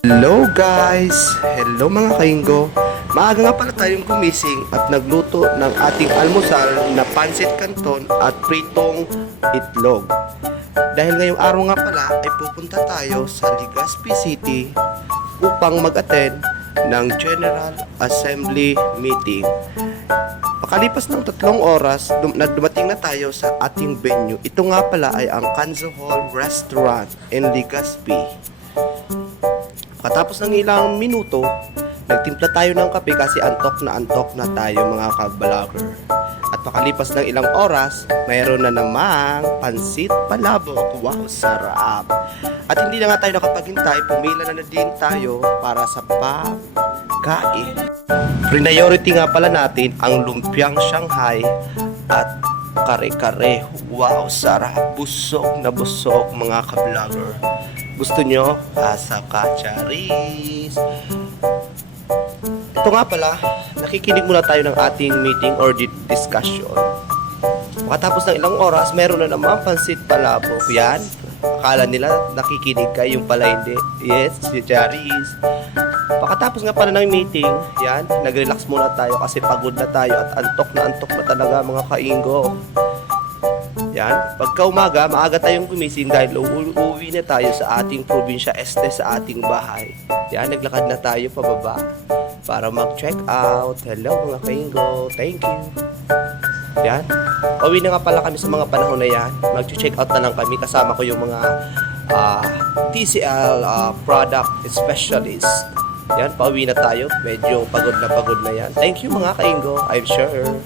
Hello guys! Hello mga kainggo! Maaga nga pala tayong gumising at nagluto ng ating almusal na pancit canton at pritong itlog. Dahil ngayong araw nga pala ay pupunta tayo sa Legazpi City upang mag-attend ng General Assembly Meeting. Pakalipas ng 3 oras, dumating na tayo sa ating venue. Ito nga pala ay ang Kanzo Hall Restaurant in Legazpi. Katapos ng ilang minuto, nagtimpla tayo ng kape kasi antok na tayo mga ka-vlogger. At pakalipas ng ilang oras, mayroon na namang pansit palabok. Wow, sarap! At hindi na nga tayo nakapaghintay, pumila na din tayo para sa pagkain. Priority nga pala natin ang lumpiang Shanghai at kare-kare. Wow, sarap! Busog na busog mga ka-vlogger. Gusto nyo? Asa ka, Charis! Ito nga pala, nakikinig muna tayo ng ating meeting or discussion. Pagkatapos ng ilang oras, meron na naman pansit palabok. Yan. Akala nila nakikinig ka, yung pala hindi. Yes, si Charis. Pagkatapos nga pala ng meeting, yan, nag-relax muna tayo kasi pagod na tayo at antok na talaga mga kainggo. Yan, pagka umaga, maaga tayong gumising dahil uuwi na tayo sa ating probinsya este sa ating bahay. Yan, naglakad na tayo pababa para mag-check out. Hello mga kainggo, thank you. Yan, uwi na nga pala kami sa mga panahon na yan. Mag-check out na lang kami, kasama ko yung mga TCL product specialist. Yan, pauwi na tayo. Medyo pagod na yan. Thank you mga kainggo, I'm sure.